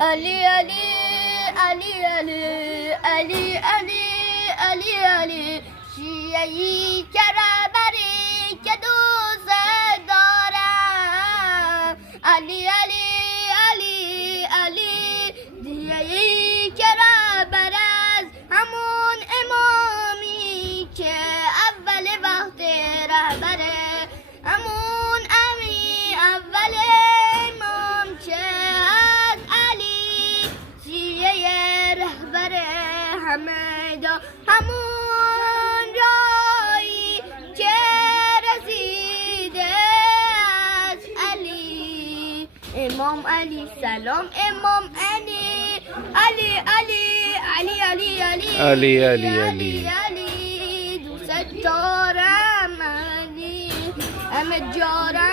علی علی علی علی علی علی علی علی شیعی که رهبری که دوست دارم علی علی علی علی دیگه‌ای که رهبر از همون امامی که اول وقت رهبره همون امی اول امام که از علی شیعه رهبر همه دا همون رایی که رسیده از علی امام علی سلام امام علی علی علی علی علی علی علی علی علی دوست دارم علی همه جارم